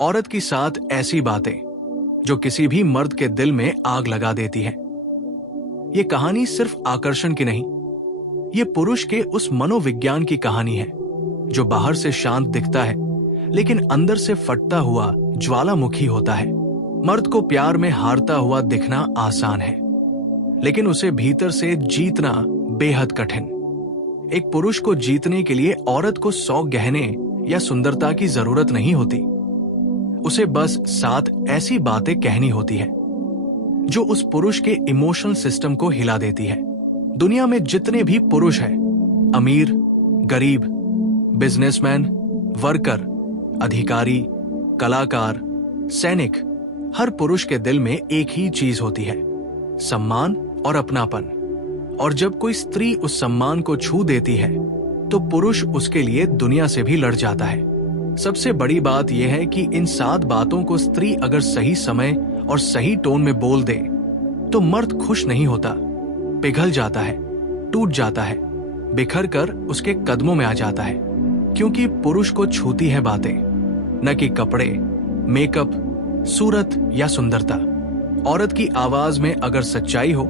औरत की 7 ऐसी बातें जो किसी भी मर्द के दिल में आग लगा देती हैं। ये कहानी सिर्फ आकर्षण की नहीं, ये पुरुष के उस मनोविज्ञान की कहानी है जो बाहर से शांत दिखता है लेकिन अंदर से फटता हुआ ज्वालामुखी होता है। मर्द को प्यार में हारता हुआ दिखना आसान है, लेकिन उसे भीतर से जीतना बेहद कठिन। एक पुरुष को जीतने के लिए औरत को 100 गहने या सुंदरता की जरूरत नहीं होती। उसे बस 7 ऐसी बातें कहनी होती है जो उस पुरुष के इमोशनल सिस्टम को हिला देती है। दुनिया में जितने भी पुरुष हैं, अमीर, गरीब, बिजनेसमैन, वर्कर, अधिकारी, कलाकार, सैनिक, हर पुरुष के दिल में एक ही चीज होती है, सम्मान और अपनापन। और जब कोई स्त्री उस सम्मान को छू देती है तो पुरुष उसके लिए दुनिया से भी लड़ जाता है। सबसे बड़ी बात यह है कि इन 7 बातों को स्त्री अगर सही समय और सही टोन में बोल दे तो मर्द खुश नहीं होता, पिघल जाता है, टूट जाता है, बिखर कर उसके कदमों में आ जाता है। क्योंकि पुरुष को छूती है बातें, न कि कपड़े, मेकअप, सूरत या सुंदरता। औरत की आवाज में अगर सच्चाई हो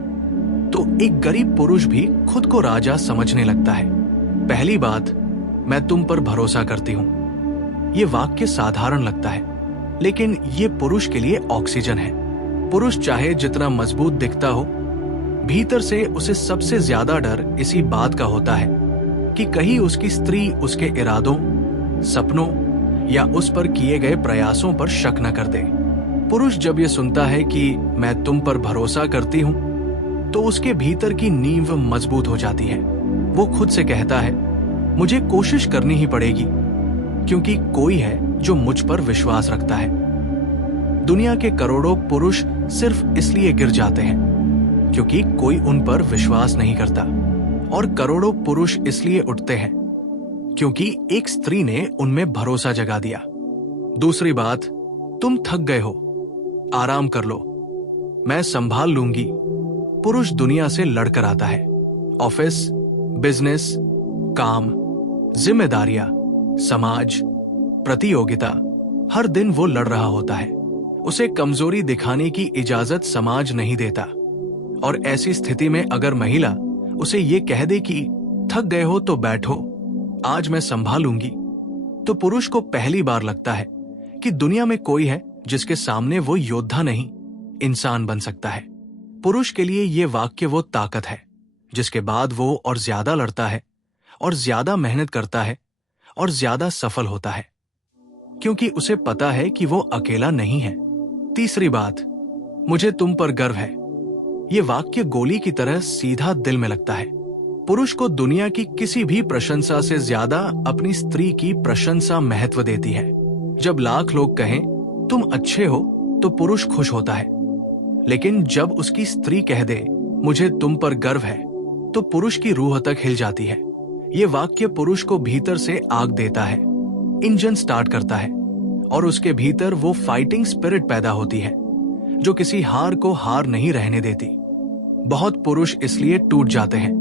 तो एक गरीब पुरुष भी खुद को राजा समझने लगता है। पहली बात, मैं तुम पर भरोसा करती हूं। ये वाक्य साधारण लगता है, लेकिन ये पुरुष के लिए ऑक्सीजन है। पुरुष चाहे जितना मजबूत दिखता हो, भीतर से उसे सबसे ज्यादा डर इसी बात का होता है कि कहीं उसकी स्त्री उसके इरादों, सपनों या उस पर किए गए प्रयासों पर शक न कर दे। पुरुष जब ये सुनता है कि मैं तुम पर भरोसा करती हूं, तो उसके भीतर की नींव मजबूत हो जाती है। वो खुद से कहता है, मुझे कोशिश करनी ही पड़ेगी, क्योंकि कोई है जो मुझ पर विश्वास रखता है। दुनिया के करोड़ों पुरुष सिर्फ इसलिए गिर जाते हैं क्योंकि कोई उन पर विश्वास नहीं करता, और करोड़ों पुरुष इसलिए उठते हैं क्योंकि एक स्त्री ने उनमें भरोसा जगा दिया। दूसरी बात, तुम थक गए हो, आराम कर लो, मैं संभाल लूंगी। पुरुष दुनिया से लड़कर आता है। ऑफिस, बिजनेस, काम, जिम्मेदारियां, समाज, प्रतियोगिता, हर दिन वो लड़ रहा होता है। उसे कमजोरी दिखाने की इजाजत समाज नहीं देता, और ऐसी स्थिति में अगर महिला उसे ये कह दे कि थक गए हो तो बैठो, आज मैं संभालूंगी, तो पुरुष को पहली बार लगता है कि दुनिया में कोई है जिसके सामने वो योद्धा नहीं, इंसान बन सकता है। पुरुष के लिए ये वाक्य वो ताकत है जिसके बाद वो और ज्यादा लड़ता है, और ज्यादा मेहनत करता है, और ज्यादा सफल होता है, क्योंकि उसे पता है कि वो अकेला नहीं है। तीसरी बात, मुझे तुम पर गर्व है। ये वाक्य गोली की तरह सीधा दिल में लगता है। पुरुष को दुनिया की किसी भी प्रशंसा से ज्यादा अपनी स्त्री की प्रशंसा महत्व देती है। जब लाख लोग कहें तुम अच्छे हो तो पुरुष खुश होता है, लेकिन जब उसकी स्त्री कह दे मुझे तुम पर गर्व है, तो पुरुष की रूह तक हिल जाती है। ये वाक्य पुरुष को भीतर से आग देता है, इंजन स्टार्ट करता है, और उसके भीतर वो फाइटिंग स्पिरिट पैदा होती है जो किसी हार को हार नहीं रहने देती। बहुत पुरुष इसलिए टूट जाते हैं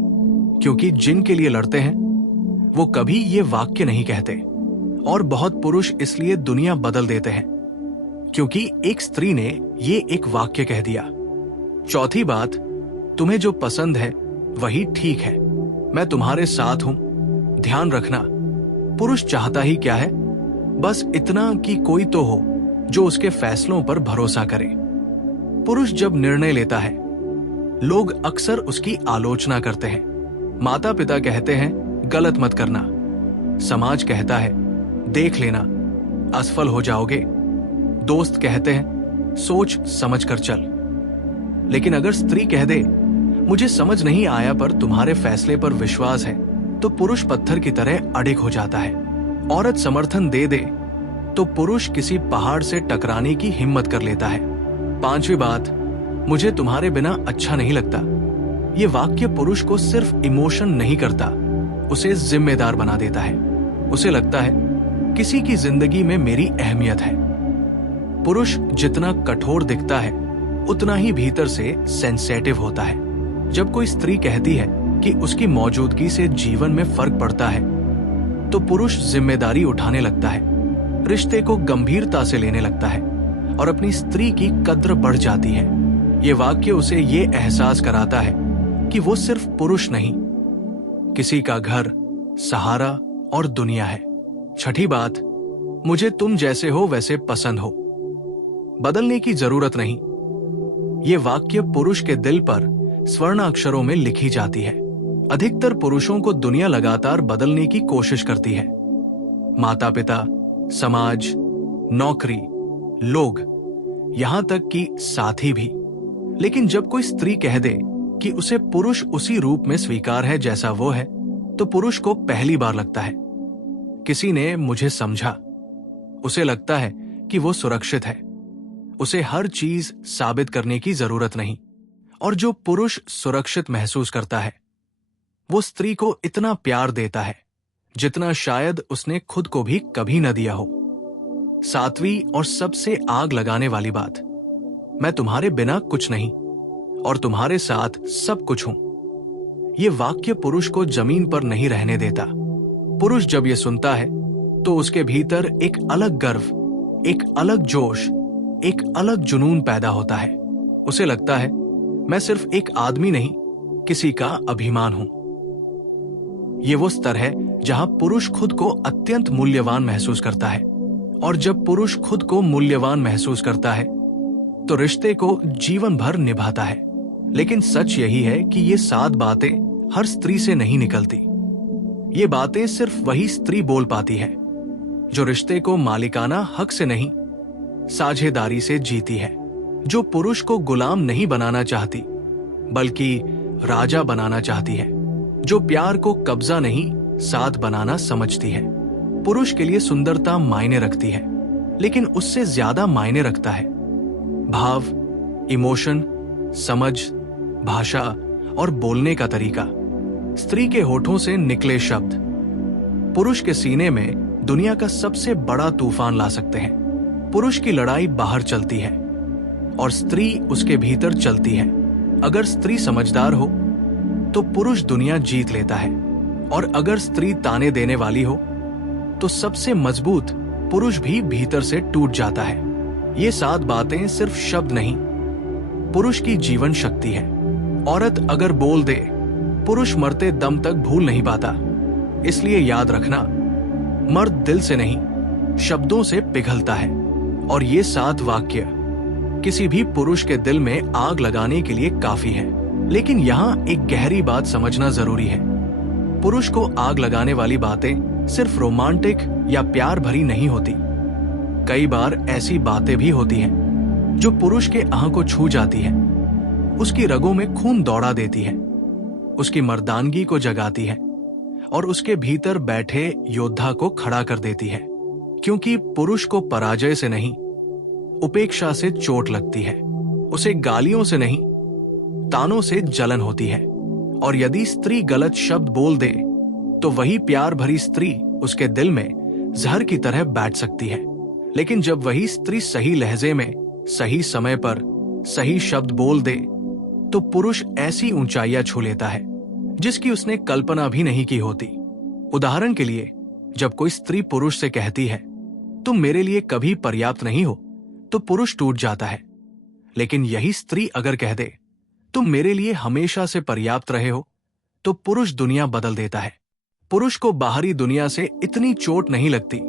क्योंकि जिनके लिए लड़ते हैं वो कभी ये वाक्य नहीं कहते, और बहुत पुरुष इसलिए दुनिया बदल देते हैं क्योंकि एक स्त्री ने ये एक वाक्य कह दिया। चौथी बात, तुम्हें जो पसंद है वही ठीक है, मैं तुम्हारे साथ हूं, ध्यान रखना। पुरुष चाहता ही क्या है, बस इतना कि कोई तो हो जो उसके फैसलों पर भरोसा करे। पुरुष जब निर्णय लेता है, लोग अक्सर उसकी आलोचना करते हैं। माता पिता कहते हैं गलत मत करना, समाज कहता है देख लेना, असफल हो जाओगे, दोस्त कहते हैं सोच समझ कर चल। लेकिन अगर स्त्री कह दे मुझे समझ नहीं आया पर तुम्हारे फैसले पर विश्वास है, तो पुरुष पत्थर की तरह अडिग हो जाता है। औरत समर्थन दे दे तो पुरुष किसी पहाड़ से टकराने की हिम्मत कर लेता है। पांचवी बात, मुझे तुम्हारे बिना अच्छा नहीं लगता। ये वाक्य पुरुष को सिर्फ इमोशन नहीं करता, उसे जिम्मेदार बना देता है। उसे लगता है किसी की जिंदगी में मेरी अहमियत है। पुरुष जितना कठोर दिखता है उतना ही भीतर से सेंसेटिव होता है। जब कोई स्त्री कहती है कि उसकी मौजूदगी से जीवन में फर्क पड़ता है, तो पुरुष जिम्मेदारी उठाने लगता है। रिश्ते को गंभीरता से लेने लगता है और अपनी स्त्री की कद्र बढ़ जाती है। ये वाक्य उसे ये एहसास कराता है कि वो सिर्फ पुरुष नहीं, किसी का घर, सहारा और दुनिया है। छठी बात, मुझे तुम जैसे हो वैसे पसंद हो। बदलने की जरूरत नहीं। ये वाक्य पुरुष के दिल पर स्वर्ण अक्षरों में लिखी जाती है। अधिकतर पुरुषों को दुनिया लगातार बदलने की कोशिश करती है। माता पिता, समाज, नौकरी, लोग, यहां तक कि साथी भी। लेकिन जब कोई स्त्री कह दे कि उसे पुरुष उसी रूप में स्वीकार है जैसा वो है, तो पुरुष को पहली बार लगता है किसी ने मुझे समझा। उसे लगता है कि वो सुरक्षित है, उसे हर चीज साबित करने की जरूरत नहीं। और जो पुरुष सुरक्षित महसूस करता है, वो स्त्री को इतना प्यार देता है जितना शायद उसने खुद को भी कभी न दिया हो। सातवीं और सबसे आग लगाने वाली बात, मैं तुम्हारे बिना कुछ नहीं और तुम्हारे साथ सब कुछ हूं। ये वाक्य पुरुष को जमीन पर नहीं रहने देता। पुरुष जब ये सुनता है तो उसके भीतर एक अलग गर्व, एक अलग जोश, एक अलग जुनून पैदा होता है। उसे लगता है मैं सिर्फ एक आदमी नहीं, किसी का अभिमान हूं। ये वो स्तर है जहां पुरुष खुद को अत्यंत मूल्यवान महसूस करता है। और जब पुरुष खुद को मूल्यवान महसूस करता है तो रिश्ते को जीवन भर निभाता है। लेकिन सच यही है कि ये 7 बातें हर स्त्री से नहीं निकलती। ये बातें सिर्फ वही स्त्री बोल पाती है जो रिश्ते को मालिकाना हक से नहीं, साझेदारी से जीती है। जो पुरुष को गुलाम नहीं बनाना चाहती बल्कि राजा बनाना चाहती है। जो प्यार को कब्जा नहीं, साथ बनाना समझती है। पुरुष के लिए सुंदरता मायने रखती है, लेकिन उससे ज्यादा मायने रखता है भाव, इमोशन, समझ, भाषा और बोलने का तरीका। स्त्री के होठों से निकले शब्द पुरुष के सीने में दुनिया का सबसे बड़ा तूफान ला सकते हैं। पुरुष की लड़ाई बाहर चलती है और स्त्री उसके भीतर चलती है। अगर स्त्री समझदार हो तो पुरुष दुनिया जीत लेता है, और अगर स्त्री ताने देने वाली हो तो सबसे मजबूत पुरुष भी भीतर से टूट जाता है। ये 7 बातें सिर्फ शब्द नहीं, पुरुष की जीवन शक्ति है। औरत अगर बोल दे, पुरुष मरते दम तक भूल नहीं पाता। इसलिए याद रखना, मर्द दिल से नहीं, शब्दों से पिघलता है। और ये 7 वाक्य किसी भी पुरुष के दिल में आग लगाने के लिए काफी है। लेकिन यहाँ एक गहरी बात समझना जरूरी है। पुरुष को आग लगाने वाली बातें सिर्फ रोमांटिक या प्यार भरी नहीं होती। कई बार ऐसी बातें भी होती हैं जो पुरुष के आह को छू जाती है, उसकी रगों में खून दौड़ा देती है, उसकी मर्दानगी को जगाती है और उसके भीतर बैठे योद्धा को खड़ा कर देती है। क्योंकि पुरुष को पराजय से नहीं, उपेक्षा से चोट लगती है। उसे गालियों से नहीं, तानों से जलन होती है। और यदि स्त्री गलत शब्द बोल दे तो वही प्यार भरी स्त्री उसके दिल में जहर की तरह बैठ सकती है। लेकिन जब वही स्त्री सही लहजे में, सही समय पर सही शब्द बोल दे तो पुरुष ऐसी ऊंचाइयां छू लेता है जिसकी उसने कल्पना भी नहीं की होती। उदाहरण के लिए, जब कोई स्त्री पुरुष से कहती है तुम मेरे लिए कभी पर्याप्त नहीं हो, तो पुरुष टूट जाता है। लेकिन यही स्त्री अगर कह दे तुम मेरे लिए हमेशा से पर्याप्त रहे हो, तो पुरुष दुनिया बदल देता है। पुरुष को बाहरी दुनिया से इतनी चोट नहीं लगती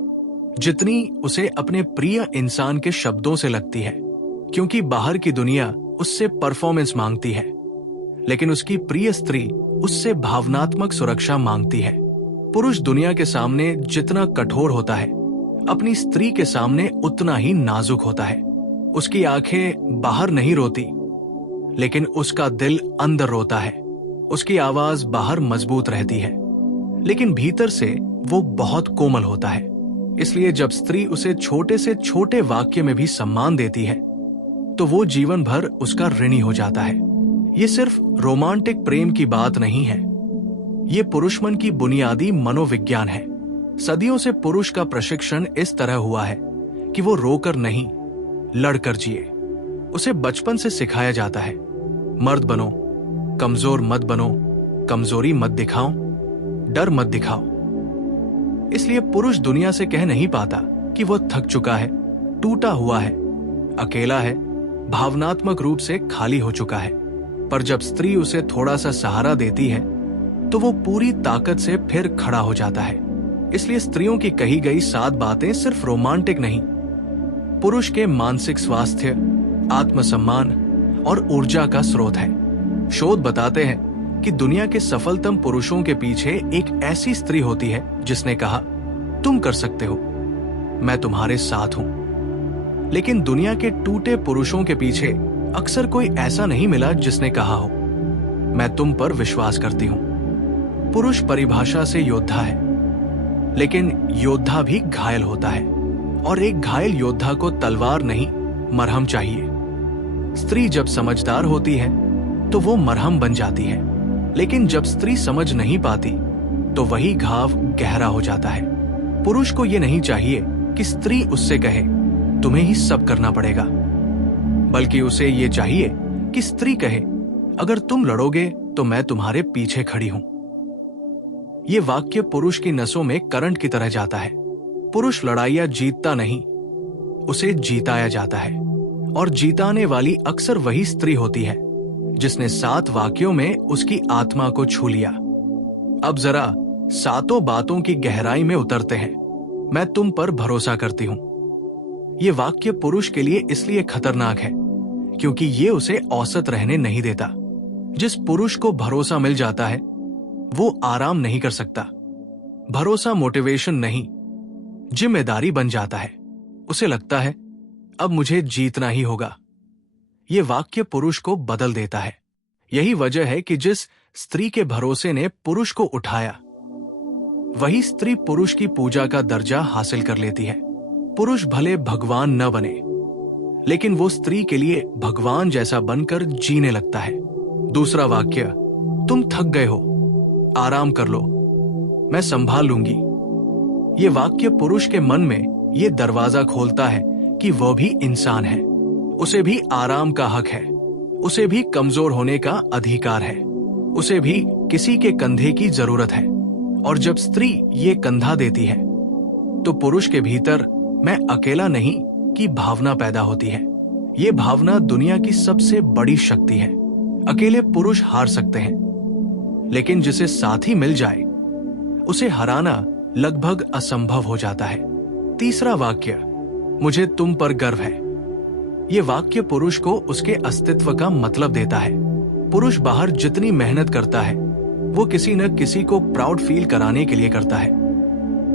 जितनी उसे अपने प्रिय इंसान के शब्दों से लगती है। क्योंकि बाहर की दुनिया उससे परफॉर्मेंस मांगती है, लेकिन उसकी प्रिय स्त्री उससे भावनात्मक सुरक्षा मांगती है। पुरुष दुनिया के सामने जितना कठोर होता है, अपनी स्त्री के सामने उतना ही नाजुक होता है। उसकी आंखें बाहर नहीं रोती, लेकिन उसका दिल अंदर रोता है। उसकी आवाज बाहर मजबूत रहती है, लेकिन भीतर से वो बहुत कोमल होता है। इसलिए जब स्त्री उसे छोटे से छोटे वाक्य में भी सम्मान देती है, तो वो जीवन भर उसका ऋणी हो जाता है। ये सिर्फ रोमांटिक प्रेम की बात नहीं है, ये पुरुष मन की बुनियादी मनोविज्ञान है। सदियों से पुरुष का प्रशिक्षण इस तरह हुआ है कि वो रोकर नहीं, लड़कर जिए। उसे बचपन से सिखाया जाता है, मर्द बनो, कमजोर मत बनो, कमजोरी मत दिखाओ, डर मत दिखाओ। इसलिए पुरुष दुनिया से कह नहीं पाता कि वो थक चुका है, टूटा हुआ है, अकेला है, भावनात्मक रूप से खाली हो चुका है। पर जब स्त्री उसे थोड़ा सा सहारा देती है तो वो पूरी ताकत से फिर खड़ा हो जाता है। इसलिए स्त्रियों की कही गई 7 बातें सिर्फ रोमांटिक नहीं, पुरुष के मानसिक स्वास्थ्य, आत्मसम्मान और ऊर्जा का स्रोत है। शोध बताते हैं कि दुनिया के सफलतम पुरुषों के पीछे एक ऐसी स्त्री होती है जिसने कहा, तुम कर सकते हो, मैं तुम्हारे साथ हूं। लेकिन दुनिया के टूटे पुरुषों के पीछे अक्सर कोई ऐसा नहीं मिला जिसने कहा हो, मैं तुम पर विश्वास करती हूं। पुरुष परिभाषा से योद्धा है, लेकिन योद्धा भी घायल होता है, और एक घायल योद्धा को तलवार नहीं, मरहम चाहिए। स्त्री जब समझदार होती है तो वो मरहम बन जाती है, लेकिन जब स्त्री समझ नहीं पाती तो वही घाव गहरा हो जाता है। पुरुष को ये नहीं चाहिए कि स्त्री उससे कहे, तुम्हें ही सब करना पड़ेगा, बल्कि उसे ये चाहिए कि स्त्री कहे, अगर तुम लड़ोगे तो मैं तुम्हारे पीछे खड़ी हूं। ये वाक्य पुरुष की नसों में करंट की तरह जाता है। पुरुष लड़ाइयां जीतता नहीं, उसे जीताया जाता है, और जीताने वाली अक्सर वही स्त्री होती है जिसने 7 वाक्यों में उसकी आत्मा को छू लिया। अब जरा 7 बातों की गहराई में उतरते हैं। मैं तुम पर भरोसा करती हूं। ये वाक्य पुरुष के लिए इसलिए खतरनाक है क्योंकि ये उसे औसत रहने नहीं देता। जिस पुरुष को भरोसा मिल जाता है वो आराम नहीं कर सकता। भरोसा मोटिवेशन नहीं, जिम्मेदारी बन जाता है। उसे लगता है अब मुझे जीतना ही होगा। ये वाक्य पुरुष को बदल देता है। यही वजह है कि जिस स्त्री के भरोसे ने पुरुष को उठाया, वही स्त्री पुरुष की पूजा का दर्जा हासिल कर लेती है। पुरुष भले भगवान न बने, लेकिन वो स्त्री के लिए भगवान जैसा बनकर जीने लगता है। दूसरा वाक्य, तुम थक गए हो, आराम कर लो, मैं संभाल लूंगी। ये वाक्य पुरुष के मन में ये दरवाजा खोलता है कि वह भी इंसान है, उसे भी आराम का हक है, उसे भी कमजोर होने का अधिकार है, उसे भी किसी के कंधे की जरूरत है। और जब स्त्री ये कंधा देती है तो पुरुष के भीतर मैं अकेला नहीं की भावना पैदा होती है। ये भावना दुनिया की सबसे बड़ी शक्ति है। अकेले पुरुष हार सकते हैं, लेकिन जिसे साथी मिल जाए उसे हराना लगभग असंभव हो जाता है। तीसरा वाक्य, मुझे तुम पर गर्व है। ये वाक्य पुरुष को उसके अस्तित्व का मतलब देता है। पुरुष बाहर जितनी मेहनत करता है वो किसी न किसी को प्राउड फील कराने के लिए करता है,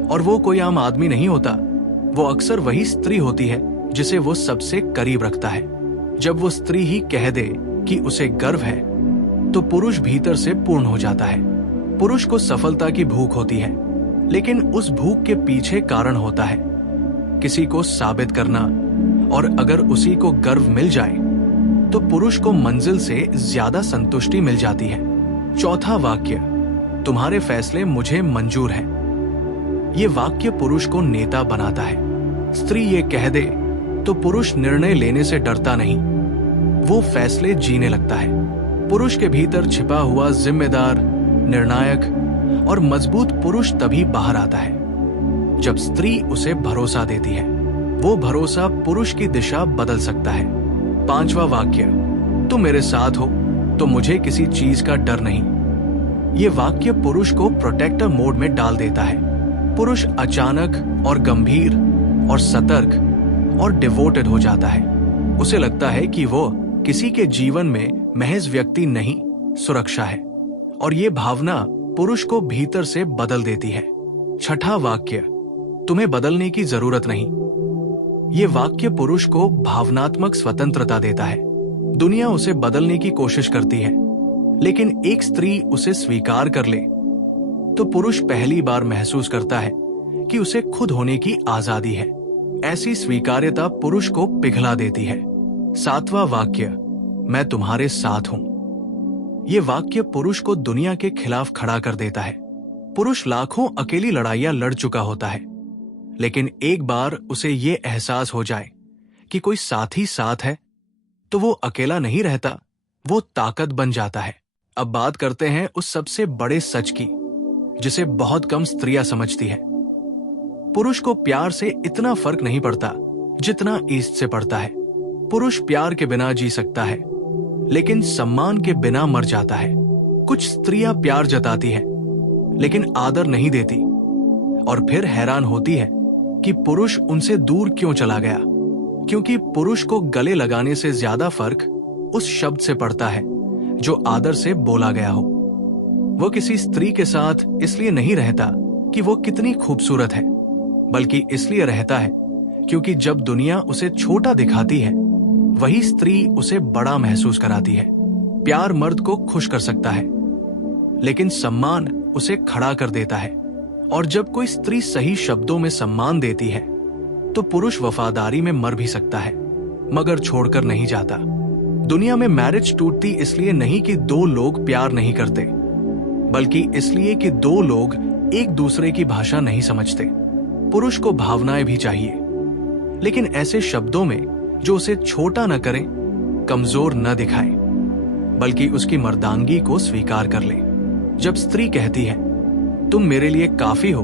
और वो कोई आम आदमी नहीं होता। वो अक्सर वही स्त्री होती है जिसे वो सबसे करीब रखता है। जब वो स्त्री ही कह दे कि उसे गर्व है तो पुरुष भीतर से पूर्ण हो जाता है। पुरुष को सफलता की भूख होती है, लेकिन उस भूख के पीछे कारण होता है किसी को साबित करना, और अगर उसी को गर्व मिल जाए तो पुरुष को मंजिल से ज्यादा संतुष्टि मिल जाती है। चौथा वाक्य, तुम्हारे फैसले मुझे मंजूर हैं। ये वाक्य पुरुष को नेता बनाता है। स्त्री ये कह दे तो पुरुष निर्णय लेने से डरता नहीं, वो फैसले जीने लगता है। पुरुष के भीतर छिपा हुआ जिम्मेदार, निर्णायक और मजबूत पुरुष तभी बाहर आता है जब स्त्री उसे भरोसा देती है। वो भरोसा पुरुष की दिशा बदल सकता है। पांचवा वाक्य, तुम मेरे साथ हो तो मुझे किसी चीज का डर नहीं। ये वाक्य पुरुष को प्रोटेक्टर मोड में डाल देता है। पुरुष अचानक और गंभीर और सतर्क और डिवोटेड हो जाता है। उसे लगता है कि वो किसी के जीवन में महज व्यक्ति नहीं, सुरक्षा है, और ये भावना पुरुष को भीतर से बदल देती है। छठा वाक्य, तुम्हें बदलने की जरूरत नहीं। ये वाक्य पुरुष को भावनात्मक स्वतंत्रता देता है। दुनिया उसे बदलने की कोशिश करती है, लेकिन एक स्त्री उसे स्वीकार कर ले तो पुरुष पहली बार महसूस करता है कि उसे खुद होने की आजादी है। ऐसी स्वीकार्यता पुरुष को पिघला देती है। सातवां वाक्य, मैं तुम्हारे साथ हूं। ये वाक्य पुरुष को दुनिया के खिलाफ खड़ा कर देता है। पुरुष लाखों अकेली लड़ाइयां लड़ चुका होता है, लेकिन एक बार उसे ये एहसास हो जाए कि कोई साथी साथ है तो वो अकेला नहीं रहता, वो ताकत बन जाता है। अब बात करते हैं उस सबसे बड़े सच की जिसे बहुत कम स्त्रियां समझती है। पुरुष को प्यार से इतना फर्क नहीं पड़ता जितना ईस्ट से पड़ता है। पुरुष प्यार के बिना जी सकता है, लेकिन सम्मान के बिना मर जाता है। कुछ स्त्रियां प्यार जताती है, लेकिन आदर नहीं देती, और फिर हैरान होती है कि पुरुष उनसे दूर क्यों चला गया। क्योंकि पुरुष को गले लगाने से ज्यादा फर्क उस शब्द से पड़ता है जो आदर से बोला गया हो। वो किसी स्त्री के साथ इसलिए नहीं रहता कि वो कितनी खूबसूरत है, बल्कि इसलिए रहता है क्योंकि जब दुनिया उसे छोटा दिखाती है, वही स्त्री उसे बड़ा महसूस कराती है। प्यार मर्द को खुश कर सकता है, लेकिन सम्मान उसे खड़ा कर देता है। और जब कोई स्त्री सही शब्दों में सम्मान देती है, तो पुरुष वफादारी में मर भी सकता है, मगर छोड़कर नहीं जाता। दुनिया में मैरिज टूटती इसलिए नहीं कि दो लोग प्यार नहीं करते, बल्कि इसलिए कि दो लोग एक दूसरे की भाषा नहीं समझते। पुरुष को भावनाएं भी चाहिए, लेकिन ऐसे शब्दों में जो उसे छोटा न करें, कमजोर न दिखाएं, बल्कि उसकी मर्दानगी को स्वीकार कर ले। जब स्त्री कहती है तुम मेरे लिए काफी हो,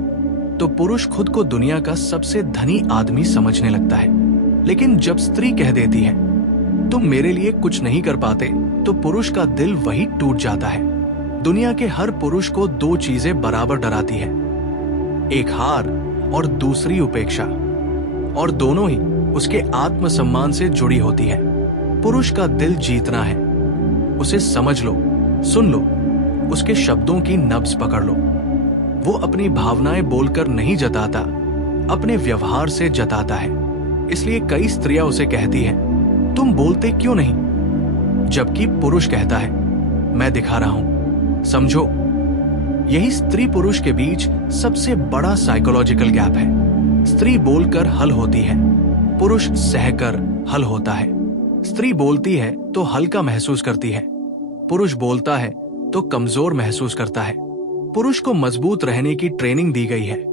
तो पुरुष खुद को दुनिया का सबसे धनी आदमी समझने लगता है। लेकिन जब स्त्री कह देती है तुम मेरे लिए कुछ नहीं कर पाते, तो पुरुष का दिल वही टूट जाता है। दुनिया के हर पुरुष को दो चीजें बराबर डराती है, एक हार और दूसरी उपेक्षा, और दोनों ही उसके आत्मसम्मान से जुड़ी होती है। पुरुष का दिल जीतना है, उसे समझ लो, सुन लो, उसके शब्दों की नब्ज पकड़ लो। वो अपनी भावनाएं बोलकर नहीं जताता, अपने व्यवहार से जताता है। इसलिए कई स्त्रियां उसे कहती हैं तुम बोलते क्यों नहीं, जबकि पुरुष कहता है मैं दिखा रहा हूं, समझो। यही स्त्री पुरुष के बीच सबसे बड़ा साइकोलॉजिकल गैप है। स्त्री बोलकर हल होती है, पुरुष सहकर हल होता है। स्त्री बोलती है तो हल्का महसूस करती है, पुरुष बोलता है तो कमजोर महसूस करता है। पुरुष को मजबूत रहने की ट्रेनिंग दी गई है,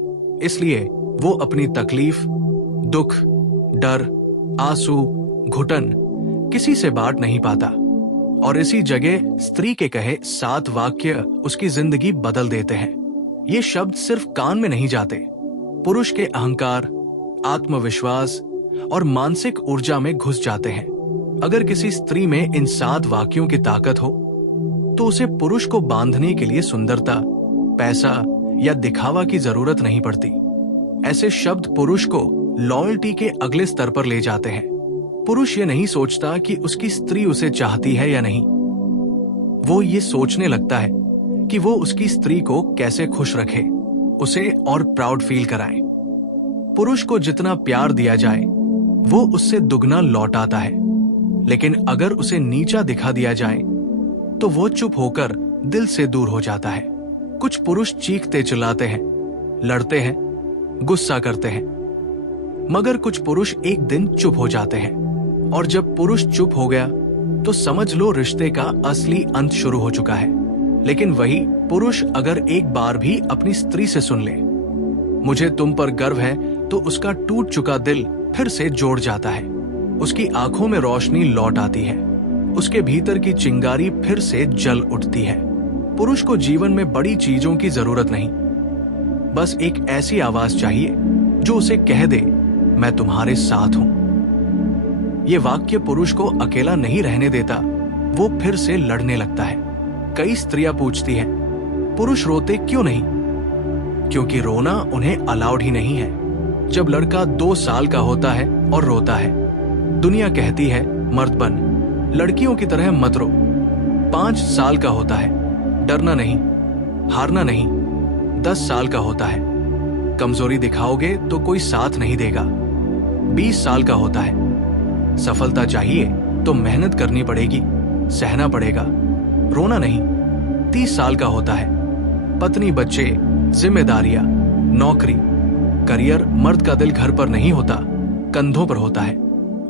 इसलिए वो अपनी तकलीफ, दुख, डर, आंसू, घुटन किसी से बांट नहीं पाता। और इसी जगह स्त्री के कहे 7 वाक्य उसकी जिंदगी बदल देते हैं। ये शब्द सिर्फ कान में नहीं जाते, पुरुष के अहंकार, आत्मविश्वास और मानसिक ऊर्जा में घुस जाते हैं। अगर किसी स्त्री में इन 7 वाक्यों की ताकत हो, तो उसे पुरुष को बांधने के लिए सुंदरता, पैसा या दिखावा की जरूरत नहीं पड़ती। ऐसे शब्द पुरुष को लॉयल्टी के अगले स्तर पर ले जाते हैं। पुरुष ये नहीं सोचता कि उसकी स्त्री उसे चाहती है या नहीं, वो ये सोचने लगता है कि वो उसकी स्त्री को कैसे खुश रखे, उसे और प्राउड फील कराए। पुरुष को जितना प्यार दिया जाए, वो उससे दुगना लौट आता है। लेकिन अगर उसे नीचा दिखा दिया जाए, तो वो चुप होकर दिल से दूर हो जाता है। कुछ पुरुष चीखते चिल्लाते हैं, लड़ते हैं, गुस्सा करते हैं, मगर कुछ पुरुष एक दिन चुप हो जाते हैं। और जब पुरुष चुप हो गया, तो समझ लो रिश्ते का असली अंत शुरू हो चुका है। लेकिन वही पुरुष अगर एक बार भी अपनी स्त्री से सुन ले, मुझे तुम पर गर्व है, तो उसका टूट चुका दिल फिर से जोड़ जाता है। उसकी आंखों में रोशनी लौट आती है, उसके भीतर की चिंगारी फिर से जल उठती है। पुरुष को जीवन में बड़ी चीजों की जरूरत नहीं, बस एक ऐसी आवाज चाहिए जो उसे कह दे मैं तुम्हारे साथ हूं। ये वाक्य पुरुष को अकेला नहीं रहने देता, वो फिर से लड़ने लगता है। कई स्त्रियां पूछती हैं पुरुष रोते क्यों नहीं, क्योंकि रोना उन्हें अलाउड ही नहीं है। जब लड़का 2 साल का होता है और रोता है, दुनिया कहती है मर्द बन, लड़कियों की तरह मत रो। 5 साल का होता है, डरना नहीं, हारना नहीं। 10 साल का होता है, कमजोरी दिखाओगे तो कोई साथ नहीं देगा। 20 साल का होता है, सफलता चाहिए तो मेहनत करनी पड़ेगी, सहना पड़ेगा, रोना नहीं। 30 साल का होता है, पत्नी, बच्चे, जिम्मेदारियां, नौकरी, करियर। मर्द का दिल घर पर नहीं होता, कंधों पर होता है।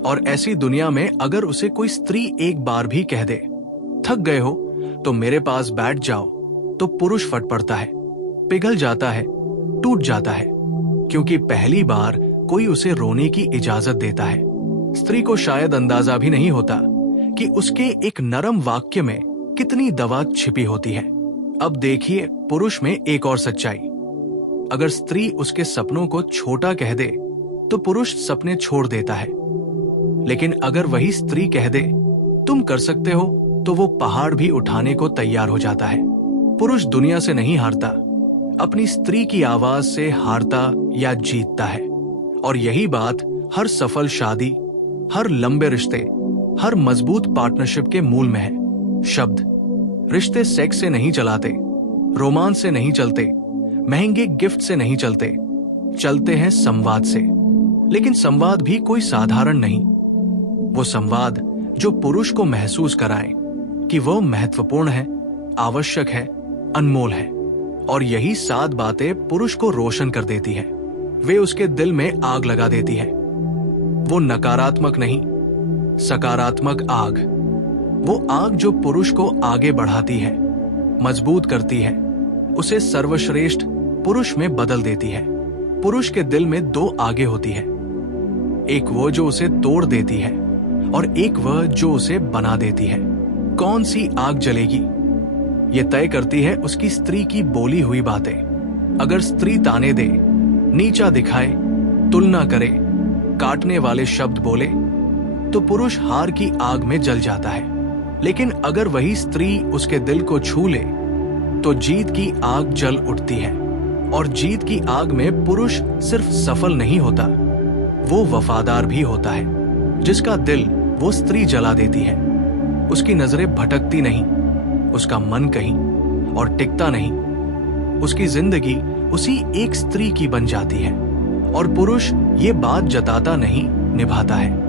और ऐसी दुनिया में अगर उसे कोई स्त्री एक बार भी कह दे थक गए हो तो मेरे पास बैठ जाओ, तो पुरुष फट पड़ता है, पिघल जाता है, टूट जाता है, क्योंकि पहली बार कोई उसे रोने की इजाजत देता है। स्त्री को शायद अंदाजा भी नहीं होता कि उसके एक नरम वाक्य में कितनी दवा छिपी होती है। अब देखिए पुरुष में एक और सच्चाई। अगर स्त्री उसके सपनों को छोटा कह दे तो पुरुष सपने छोड़ देता है, लेकिन अगर वही स्त्री कह दे तुम कर सकते हो तो वो पहाड़ भी उठाने को तैयार हो जाता है। पुरुष दुनिया से नहीं हारता, अपनी स्त्री की आवाज से हारता या जीतता है। और यही बात हर सफल शादी, हर लंबे रिश्ते, हर मजबूत पार्टनरशिप के मूल में है। शब्द। रिश्ते सेक्स से नहीं चलाते, रोमांस से नहीं चलते, महंगे गिफ्ट से नहीं चलते, चलते हैं संवाद से। लेकिन संवाद भी कोई साधारण नहीं। वो संवाद जो पुरुष को महसूस कराए कि वो महत्वपूर्ण है, आवश्यक है, अनमोल है। और यही 7 बातें पुरुष को रोशन कर देती है। वे उसके दिल में आग लगा देती है। वो नकारात्मक नहीं, सकारात्मक आग। वो आग जो पुरुष को आगे बढ़ाती है, मजबूत करती है, उसे सर्वश्रेष्ठ पुरुष में बदल देती है। पुरुष के दिल में 2 आगे होती है, एक वो जो उसे तोड़ देती है और एक वह जो उसे बना देती है। कौन सी आग जलेगी, ये तय करती है उसकी स्त्री की बोली हुई बातें। अगर स्त्री ताने दे, नीचा दिखाए, तुलना करे, काटने वाले शब्द बोले, तो पुरुष हार की आग में जल जाता है। लेकिन अगर वही स्त्री उसके दिल को छू ले तो जीत की आग जल उठती है। और जीत की आग में पुरुष सिर्फ सफल नहीं होता, वो वफादार भी होता है। जिसका दिल वो स्त्री जला देती है, उसकी नजरें भटकती नहीं, उसका मन कहीं और टिकता नहीं। उसकी जिंदगी उसी एक स्त्री की बन जाती है। और पुरुष ये बात जताता नहीं, निभाता है।